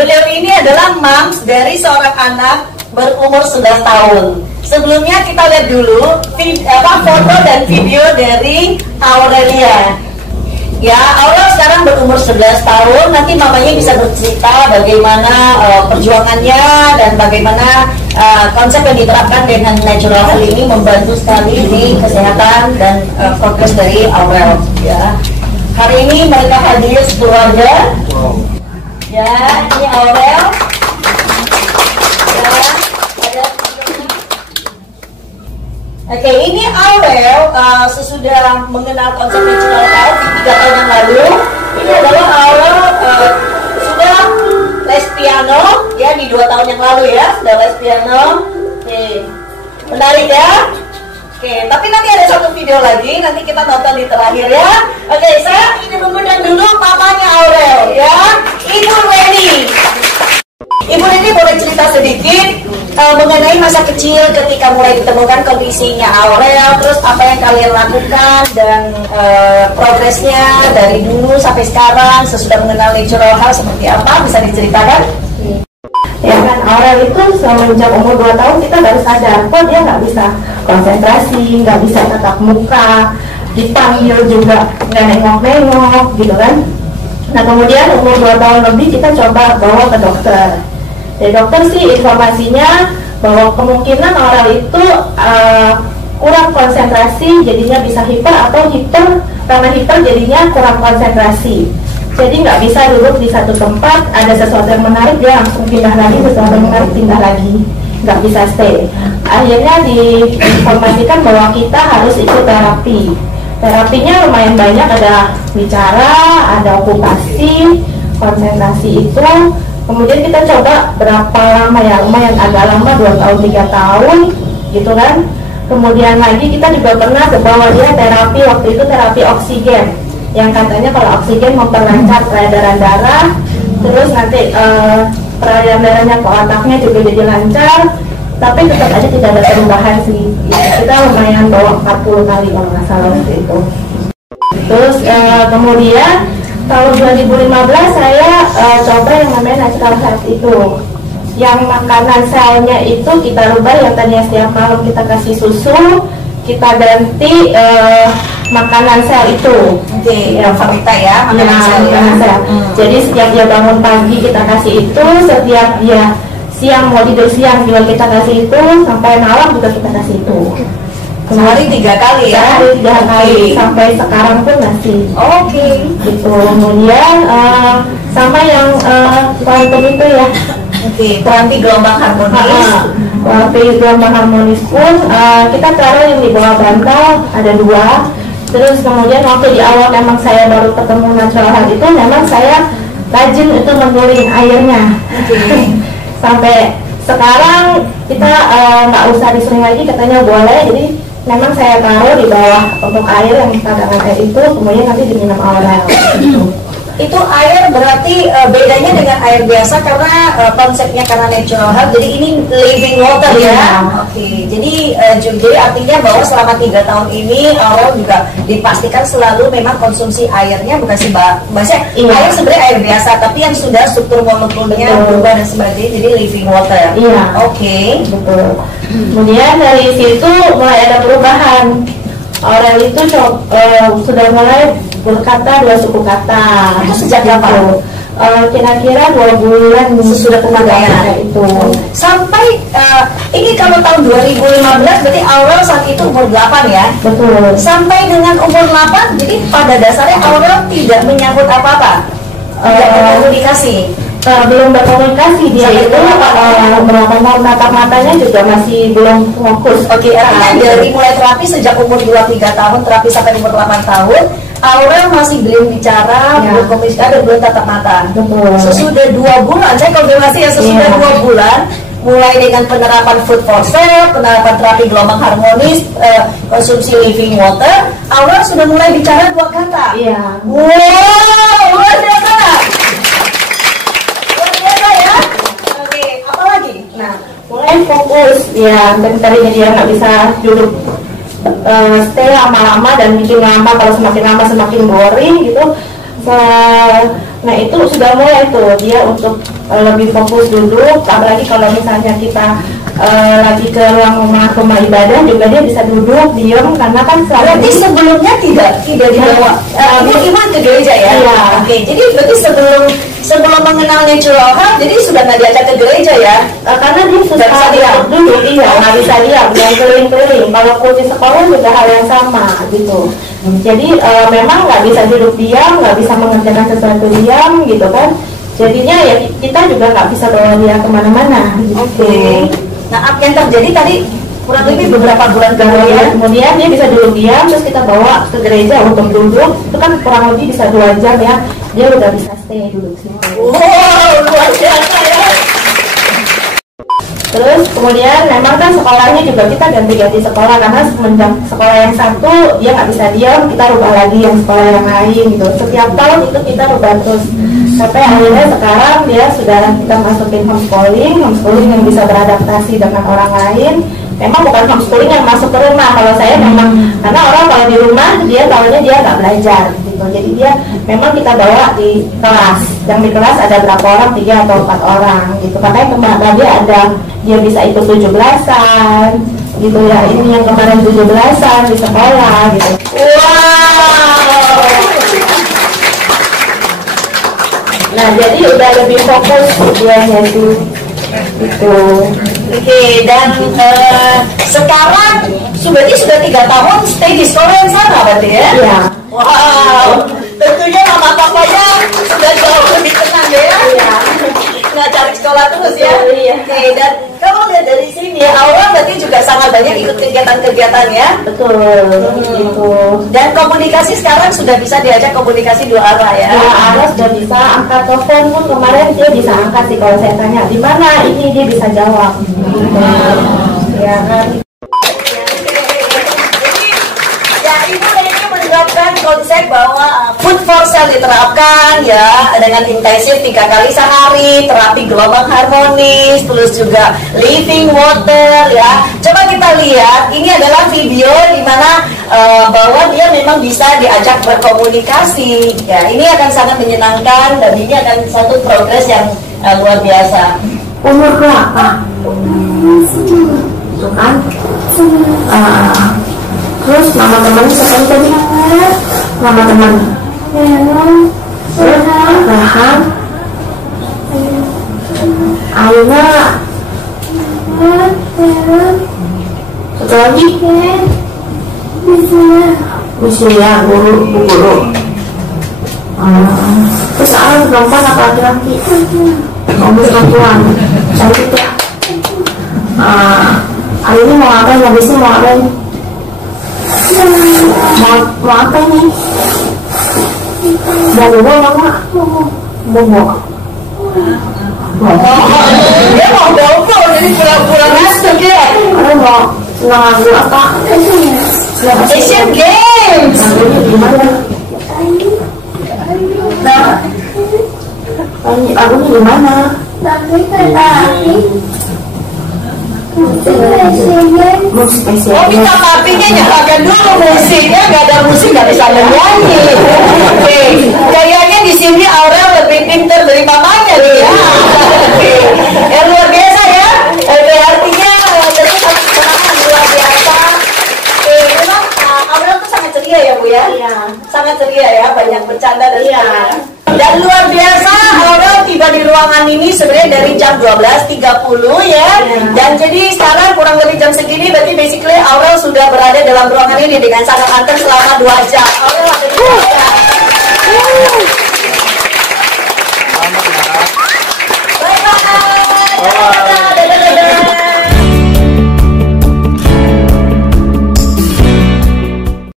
beliau ini adalah moms dari seorang anak berumur 11 tahun. Sebelumnya kita lihat dulu foto dan video dari Aurelia. Ya, Aurel sekarang berumur 11 tahun. Nanti mamanya bisa bercerita bagaimana perjuangannya dan bagaimana konsep yang diterapkan dengan natural health ini membantu sekali di kesehatan dan progres dari Aurel. Ya, hari ini mereka hadir sekeluarga. Ya, ini Aurel. Ya, ada. Oke, ini Aurel sesudah mengenal konsep natural health di 3 tahun yang lalu. Ini adalah Aurel sudah les piano ya di 2 tahun yang lalu ya, sudah les piano. Oke, menarik ya. Oke, tapi nanti ada satu video lagi, nanti kita nonton di terakhir ya. Oke, saya ingin mengundang dulu mamanya Aurel ya, Ibu Reni. Ibu Reni boleh cerita sedikit mengenai masa kecil ketika mulai ditemukan kondisinya Aurel, terus apa yang kalian lakukan dan progresnya dari dulu sampai sekarang sesudah mengenal natural health seperti apa, bisa diceritakan? Ya kan, Aurel itu semenjak umur 2 tahun kita baru sadar kok dia nggak bisa konsentrasi, nggak bisa tatap muka, dipanggil juga nggak nengok-nengok gitu kan. Nah kemudian umur 2 tahun lebih kita coba bawa ke dokter. Dari dokter sih informasinya bahwa kemungkinan Aurel itu kurang konsentrasi, jadinya bisa hiper, atau hiper, karena hiper jadinya kurang konsentrasi. Jadi nggak bisa duduk di satu tempat, ada sesuatu yang menarik dia langsung pindah lagi, sesuatu yang menarik pindah lagi, nggak bisa stay. Akhirnya diinformasikan bahwa kita harus ikut terapi. Terapinya lumayan banyak, ada bicara, ada okupasi, konsentrasi itu. Kemudian kita coba berapa lama ya, lumayan agak lama, 2 tahun 3 tahun gitu kan. Kemudian lagi kita juga pernah bawa dia terapi, waktu itu terapi oksigen, yang katanya kalau oksigen memperlancar peredaran darah, terus nanti peredaran darahnya ke otaknya juga jadi lancar, tapi tetap aja tidak ada perubahan sih. Kita lumayan bawa 40 kali kalau nggak salah waktu itu. Terus kemudian tahun 2015 saya coba yang namanya natural health itu, yang makanan selnya itu kita rubah, yang tadinya setiap malam kita kasih susu, kita ganti makanan sel itu. Oke, yang Vita ya, makanan sel ya. Jadi setiap dia bangun pagi kita kasih itu, setiap dia siang mau tidur siang juga kita kasih itu, sampai malam juga kita kasih itu. Sehari 3 kali ya? Sehari 3 kali, sampai sekarang pun masih. Oke. Gitu. Kemudian sama yang quantum itu ya. Oke, terapi gelombang harmonis. Terapi gelombang harmonis pun kita taruh yang di bawah bantal, ada 2. Terus kemudian waktu di awal memang saya baru ketemu natural health itu, memang saya rajin itu mengurin airnya. Sampai sekarang kita nggak usah disering lagi, katanya boleh. Jadi memang saya taruh di bawah untuk air, yang cadangan air itu, kemudian nanti diminum Aurel. Itu air berarti bedanya dengan air biasa karena konsepnya karena natural health, jadi ini living water ya. Oke, jadi artinya bahwa selama 3 tahun ini Aurel juga dipastikan selalu memang konsumsi airnya bukan air sebenarnya air biasa, tapi yang sudah struktur molekulnya berubah dan sebagainya, jadi living water. Iya. Oke. Betul. Kemudian dari situ mulai ada perubahan. Aurel itu sudah mulai berkata 2 suku kata. Itu sejak kapan? Kira-kira 2 bulan sesudah pemakaian itu. Sampai ini kalau tahun 2015 berarti Aurel saat itu umur 8 ya? Betul. Sampai dengan umur 8, jadi pada dasarnya Aurel tidak menyambut apa-apa, tidak berkomunikasi. Belum berkomunikasi, dia itu berapa tahun, tatap matanya juga masih belum fokus. Oke, artinya dari mulai terapi sejak umur 2-3 tahun, terapi sampai umur 8 tahun, Aurel masih belum bicara, belum komunikasi, dan belum tatap mata. Sesudah 2 bulan, saya konfirmasi ya, sesudah 2 bulan, mulai dengan penerapan food for cell, penerapan terapi gelombang harmonis, konsumsi living water, Aurel sudah mulai bicara 2 kata. Iya. Wow, luar biasa. Luar biasa ya. Oke, apa lagi? Nah, mulai fokus. Ya, dan tadinya dia nggak bisa duduk stay lama-lama dan bikin lama, kalau semakin lama semakin boring gitu. Nah itu sudah mulai tuh dia untuk lebih fokus duduk, apalagi kalau misalnya kita lagi ke ruang rumah ibadah juga dia bisa duduk diam karena kan berarti sebelumnya tidak dibawa ibu ke gereja ya? Iya. Oke, jadi berarti sebelum mengenal natural health jadi sudah nggak diajak ke gereja ya? Karena dia sudah bisa diam duduk, iya nggak bisa diam dan keliling-keliling. Kalau di sekolah juga hal yang sama gitu. Jadi memang nggak bisa duduk diam, nggak bisa mengerjakan sesuatu diam gitu kan. Jadinya ya kita juga nggak bisa bawa dia kemana-mana. Gitu. Oke. Nah, apa yang terjadi tadi kurang lebih beberapa bulan kemudian dia bisa duduk diam, terus kita bawa ke gereja untuk duduk. Itu kan kurang lebih bisa 2 jam ya. Dia udah bisa stay duduk situ. Wow, luar biasa ya. Terus kemudian memang kan sekolahnya juga kita ganti-ganti sekolah karena semenjak sekolah yang satu dia nggak bisa diam, kita rubah lagi yang sekolah yang lain gitu. Setiap tahun itu kita rubah terus sampai akhirnya sekarang dia sudah kita masukin homeschooling yang bisa beradaptasi dengan orang lain. Memang bukan homeschooling yang masuk ke rumah. Kalau saya memang karena orang kalau di rumah dia tahunya dia nggak belajar gitu. Jadi dia memang kita bawa di kelas. Yang di kelas ada berapa orang, 3 atau 4 orang gitu. Makanya kemarin dia ada dia bisa ikut 17-an gitu ya. Ini yang kemarin 17-an di sekolah gitu. Wow. Nah jadi udah lebih fokus dia itu. Oke, dan sekarang berarti sudah 3 tahun stay di sekolah yang sama berarti ya? Iya. Wow, tentunya mama papanya sudah jauh lebih tenang ya? Iya. Nggak cari sekolah terus ya? Iya. Oke, dan kalau lihat dari sini, Aura berarti juga sangat banyak ikut kegiatan-kegiatan ya? Betul, gitu. Dan komunikasi sekarang sudah bisa diajak komunikasi 2 arah ya? Ya, Ara sudah bisa angkat telepon pun kemarin dia bisa angkat sih kalau saya tanya di mana ini dia bisa jawab. Ya kan. Ya, Ibu ini menerapkan konsep bahwa food for cell diterapkan ya dengan intensif 3 kali sehari, terapi gelombang harmonis, terus juga living water ya. Coba kita lihat, ini adalah video di mana bahwa dia memang bisa diajak berkomunikasi. Ya, ini akan sangat menyenangkan dan ini akan satu progres yang luar biasa. Umur berapa? Itu kan? Terus nama temannya siapa tadi? Nama teman? Raham. Aina. Satu lagi? Misalnya guru. Terus Aina perempuan apa laki-laki? Kamu perempuan. Cantik ya. Hari ini mau ngapain? Habisnya mau ngapain? Mau apa ini? Mau bobo apa? Bobo. Dia mau bobo, jadi pura-pura ngasih ya. Karena mau lagu apa? Asian Games. Lagunya gimana? Lagunya gimana? Musik spesial. Oh, kita papinya nyalakan dulu musiknya, nggak ada musik nggak bisa menyanyi. Oke, kayaknya di sini Aura lebih pintar dari mamanya nih ya. Oke, yang luar biasa ya. Oke, artinya tentu satu semangat luar biasa. Oke, memang Aura tuh sangat ceria ya Bu ya. Iya. Sangat ceria ya, banyak bercanda dan Iya. Dan luar biasa, Aura tiba di ruangan ini sebenarnya dari jam 12.30 ya. Dan jadi sekarang kurang lebih jam segini, berarti basically Aura sudah berada dalam ruangan ini dengan sangat anteng selama 2 jam. Aura ada di ruangan. Bye-bye.